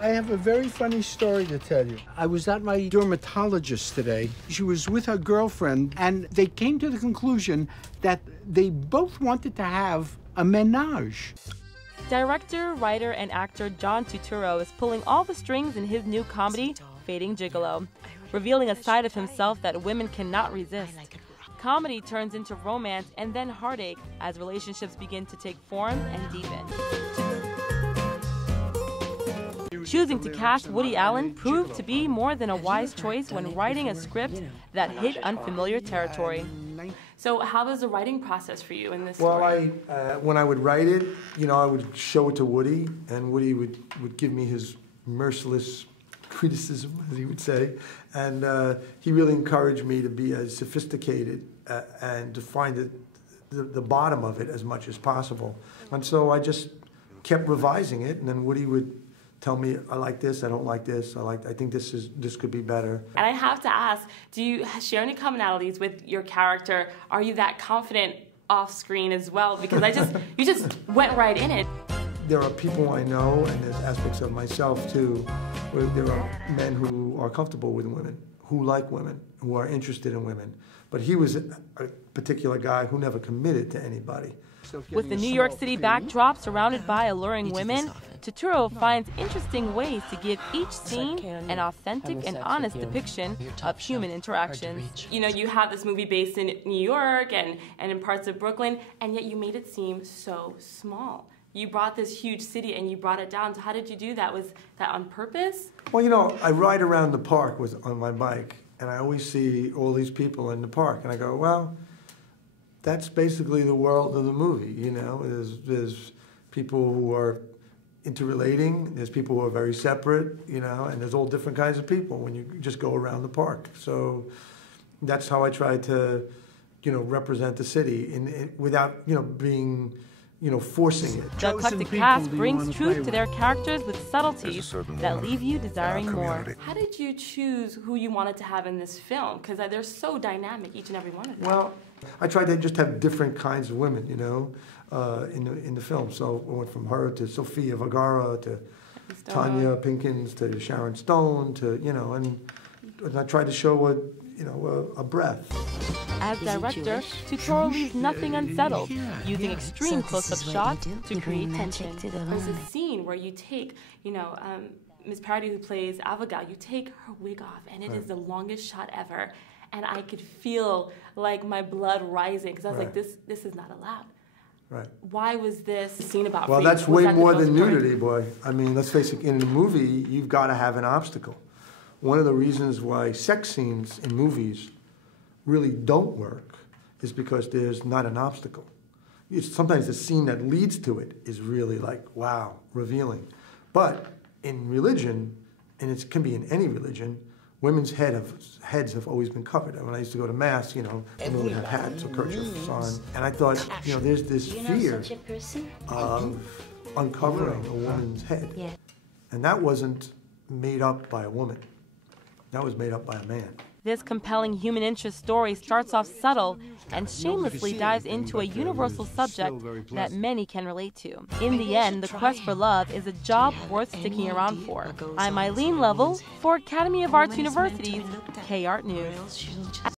I have a very funny story to tell you. I was at my dermatologist today. She was with her girlfriend, and they came to the conclusion that they both wanted to have a menage. Director, writer, and actor John Turturro is pulling all the strings in his new comedy, Fading Gigolo, revealing a side of himself that women cannot resist. Comedy turns into romance and then heartache as relationships begin to take form and deepen. Choosing to cast Woody Allen proved to be more than a wise choice when writing a script that hit unfamiliar territory. So how was the writing process for you in this story? Well, when I would write it, I would show it to Woody, and Woody would give me his merciless criticism, as he would say, and he really encouraged me to be as sophisticated and to find the bottom of it as much as possible. And so I just kept revising it, and then Woody would tell me, I like this, I don't like this, I think this could be better. And I have to ask, do you share any commonalities with your character? Are you that confident off screen as well? Because you just went right in it. There are people I know, and there's aspects of myself too, where there are men who are comfortable with women, who like women, who are interested in women. But he was a particular guy who never committed to anybody. With the New York City backdrop surrounded by alluring women, Turturro finds interesting ways to give each scene an authentic and honest depiction of human interactions. You have this movie based in New York and in parts of Brooklyn, and yet you made it seem so small. You brought this huge city and you brought it down. So how did you do that? Was that on purpose? Well, I ride around the park on my bike, and I always see all these people in the park, and I go, well, that's basically the world of the movie, There's people who are interrelating, there's people who are very separate, and there's all different kinds of people when you just go around the park. So that's how I try to, represent the city without, being, forcing it. The eclectic cast brings truth to their characters with subtleties that leave you desiring more. How did you choose who you wanted to have in this film? Because they're so dynamic, each and every one of them. Well, I tried to just have different kinds of women, in the film. So I went from her to Sofia Vergara to Tanya Pinkins to Sharon Stone to, and I tried to show a breadth. As director, Turturro leaves nothing unsettled, using extreme close-up shots to create tension. There's a scene where you take, Miss Paradis, who plays Abigail, you take her wig off, and it is the longest shot ever. And I could feel like my blood rising because I was like, this is not allowed. Right. Why was this scene about? Well, that's way more than nudity, boy. I mean, let's face it. In a movie, you've got to have an obstacle. One of the reasons why sex scenes in movies really don't work is because there's not an obstacle. Sometimes the scene that leads to it is really like, wow, revealing. But in religion, and it can be in any religion, women's heads have always been covered. When I used to go to mass, women had hats or kerchiefs on, and I thought, there's this fear of uncovering a woman's head, and that wasn't made up by a woman. That was made up by a man. This compelling human interest story starts off subtle and shamelessly dives into a universal subject that many can relate to. In the end, the quest for love is a job worth sticking around for. I'm Eileen Lovell for Academy of Arts University's K-Art News.